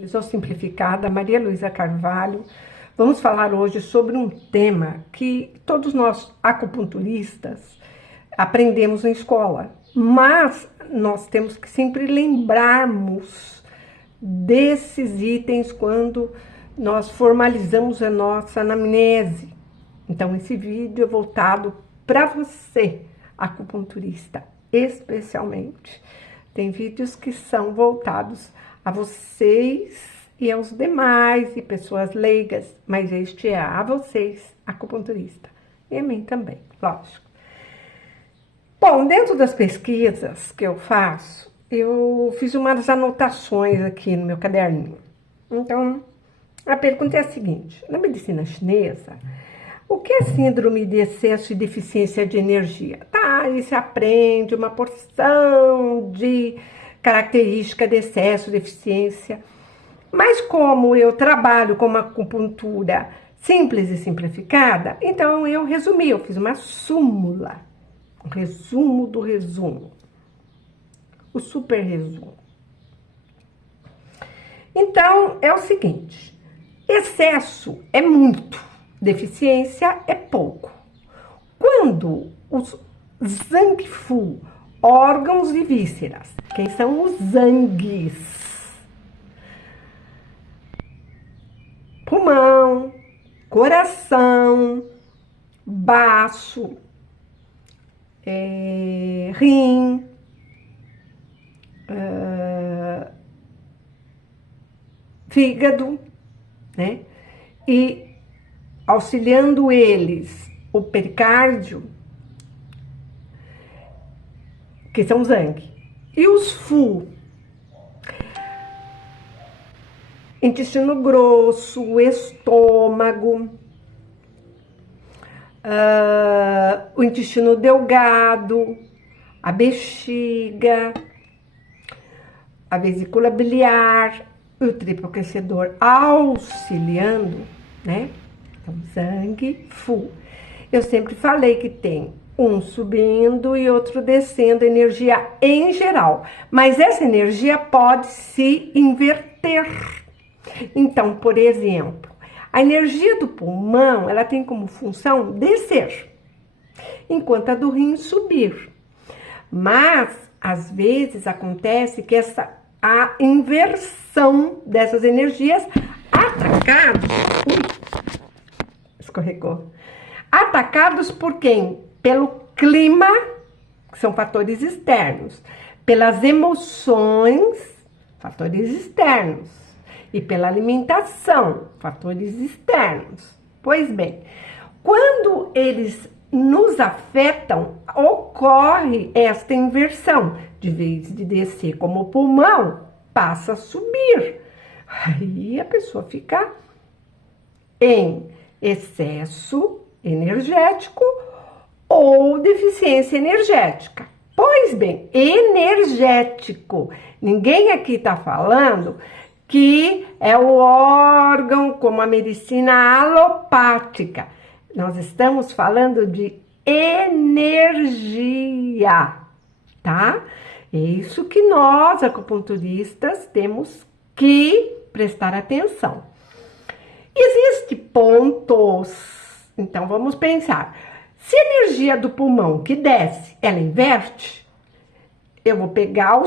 Visão Simplificada, Maria Luísa Carvalho. Vamos falar hoje sobre um tema que todos nós acupunturistas aprendemos na escola, mas nós temos que sempre lembrarmos desses itens quando nós formalizamos a nossa anamnese. Então esse vídeo é voltado para você, acupunturista, especialmente. Tem vídeos que são voltados a vocês e aos demais e pessoas leigas, mas este é a vocês, acupunturista, e a mim também, lógico. Bom, dentro das pesquisas que eu faço, eu fiz umas anotações aqui no meu caderninho. Então, a pergunta é a seguinte: na medicina chinesa, o que é síndrome de excesso e deficiência de energia? Tá, aí se aprende uma porção de característica de excesso, deficiência. Mas como eu trabalho com uma acupuntura simples e simplificada, então eu resumi, eu fiz uma súmula, um resumo do resumo, o super resumo. Então é o seguinte: excesso é muito, deficiência é pouco. Quando os Zangfu, órgãos e vísceras, quem são os zangues? Pulmão, coração, baço, rim, fígado, né? E auxiliando eles, o pericárdio, que são Zang, e os Fu, intestino grosso, o estômago, o intestino delgado, a bexiga, a vesícula biliar, o triplo crescedor auxiliando, né? Então, Zang, Fu. Eu sempre falei que tem um subindo e outro descendo, energia em geral. Mas essa energia pode se inverter. Então, por exemplo, a energia do pulmão, ela tem como função descer, enquanto a do rim subir. Mas, às vezes, acontece que a inversão dessas energias escorregou. Atacados por quem? Pelo clima, que são fatores externos, pelas emoções, fatores externos, e pela alimentação, fatores externos. Pois bem, quando eles nos afetam, ocorre esta inversão. De vez de descer como o pulmão, passa a subir. Aí a pessoa fica em excesso energético ou deficiência energética. Pois bem, energético. Ninguém aqui está falando que é o órgão como a medicina alopática. Nós estamos falando de energia, tá? É isso que nós, acupunturistas, temos que prestar atenção. Existem pontos. Então, vamos pensar. Se a energia do pulmão que desce, ela inverte, eu vou pegar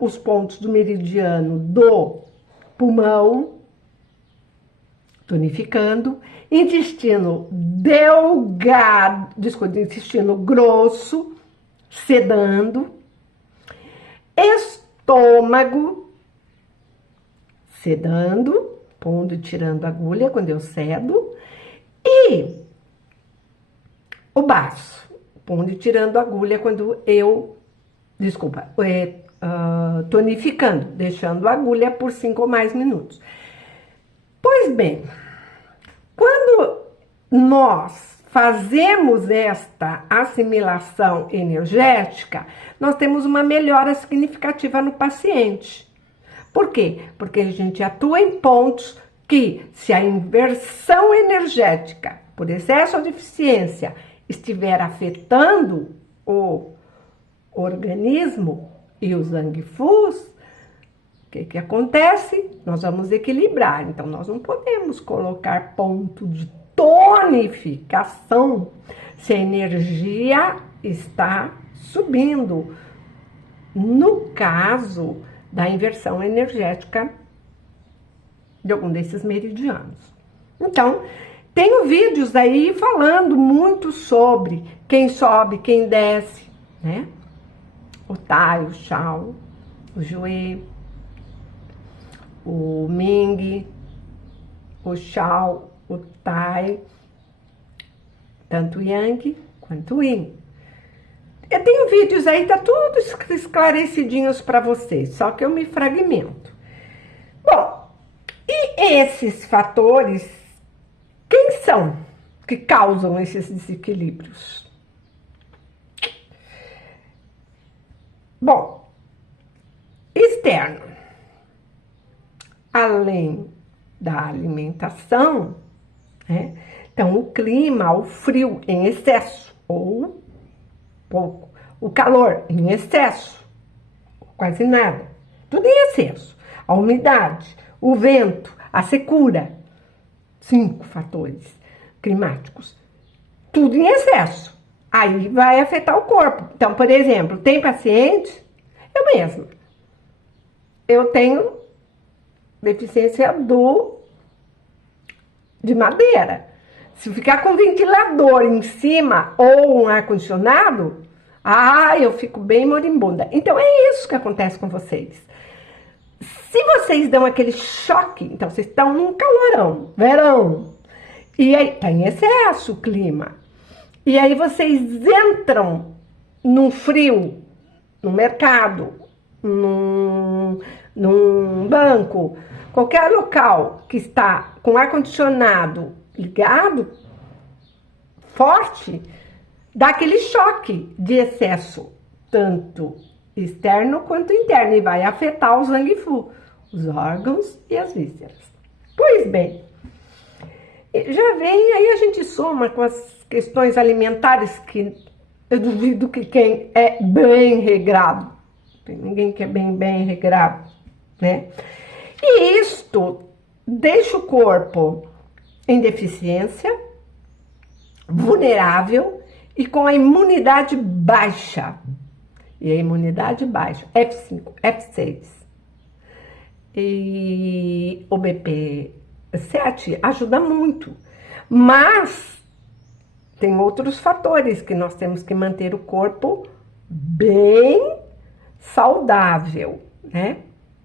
os pontos do meridiano do pulmão, tonificando, intestino delgado, intestino grosso, sedando, estômago, sedando, pondo e tirando a agulha quando eu cedo, e o baço, pondo e tirando a agulha quando eu, tonificando, deixando a agulha por 5 ou mais minutos. Pois bem, quando nós fazemos esta assimilação energética, nós temos uma melhora significativa no paciente. Por quê? Porque a gente atua em pontos que, se a inversão energética, por excesso ou deficiência, estiver afetando o organismo e os Zangfus, O que que acontece? Nós vamos equilibrar. Então, nós não podemos colocar ponto de tonificação se a energia está subindo. No caso da inversão energética de algum desses meridianos. Então, tenho vídeos aí falando muito sobre quem sobe, quem desce, né? O Tai, o Shao, o Jue, o Ming, o Shao, o Tai, tanto Yang quanto Yin. Eu tenho vídeos aí, tá tudo esclarecidinhos para vocês, só que eu me fragmento. Bom, e esses fatores, quem são que causam esses desequilíbrios? Bom, externo. Além da alimentação, né? Então o clima, o frio em excesso ou pouco, o calor em excesso, quase nada, tudo em excesso, a umidade, o vento, a secura, 5 fatores climáticos, tudo em excesso, aí vai afetar o corpo. Então, por exemplo, tem paciente, eu mesma, eu tenho deficiência de madeira. Se ficar com ventilador em cima ou um ar-condicionado, eu fico bem moribunda. Então, é isso que acontece com vocês. Se vocês dão aquele choque, então vocês estão num calorão, verão, e aí tá em excesso o clima, e aí vocês entram num frio, no mercado, num banco, qualquer local que está com ar-condicionado ligado, forte, dá aquele choque de excesso, tanto externo quanto interno, e vai afetar o Zhang Fu, os órgãos e as vísceras. Pois bem, já vem, aí a gente soma com as questões alimentares, que eu duvido que quem é bem regrado, tem ninguém que é bem regrado, né? E isto deixa o corpo em deficiência, vulnerável e com a imunidade baixa. E a imunidade baixa, F5, F6. E o BP7 ajuda muito. Mas tem outros fatores que nós temos que manter o corpo bem saudável, né?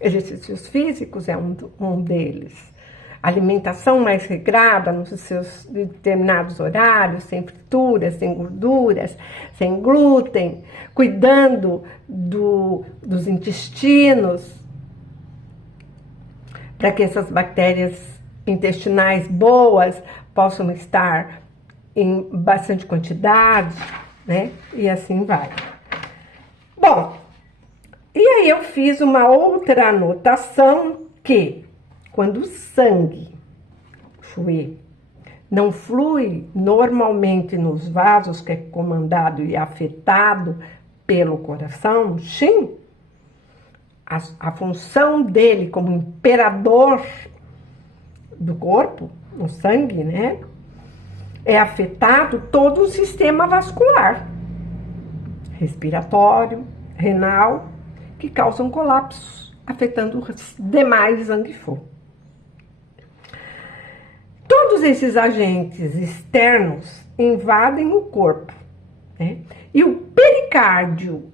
Exercícios físicos é um deles. Alimentação mais regrada nos seus determinados horários, sem frituras, sem gorduras, sem glúten, cuidando dos intestinos, para que essas bactérias intestinais boas possam estar em bastante quantidade, né? E assim vai. Bom, e aí eu fiz uma outra anotação que, quando o sangue, Shui, não flui normalmente nos vasos, que é comandado e afetado pelo coração, Shin, a função dele como imperador do corpo, no sangue, né, é afetado todo o sistema vascular, respiratório, renal, que causam colapsos, afetando os demais Zhang Fu. Todos esses agentes externos invadem o corpo, né? E o pericárdio,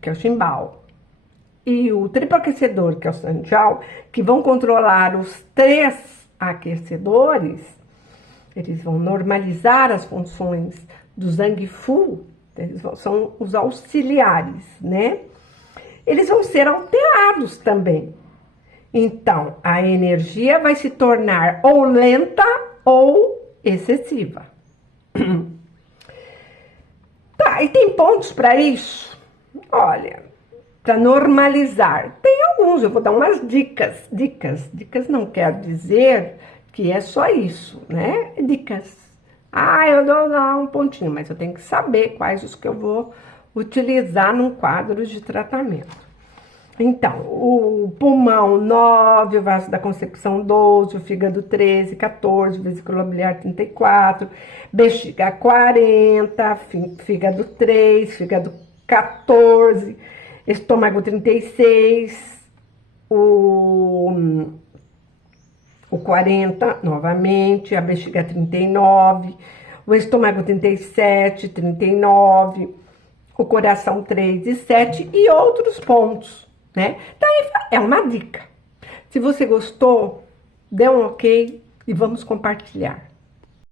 que é o Ximbao, e o tripoaquecedor, que é o Sanjiao, que vão controlar os 3 aquecedores, eles vão normalizar as funções do Zhang Fu, são os auxiliares, né? Eles vão ser alterados também. Então, a energia vai se tornar ou lenta ou excessiva. Tá, e tem pontos para isso? Olha, para normalizar, tem alguns, eu vou dar umas dicas. Dicas não quer dizer que é só isso, né? Dicas. Eu dou lá um pontinho, mas eu tenho que saber quais os que eu vou utilizar num quadro de tratamento. Então, o pulmão 9, o vaso da concepção 12, o fígado 13, 14, vesícula biliar 34, bexiga 40, fígado 3, fígado 14, estômago 36, o 40, novamente, a bexiga 39, o estômago 37, 39, o coração 3 e 7 e outros pontos, né? Então, é uma dica. Se você gostou, dê um ok e vamos compartilhar.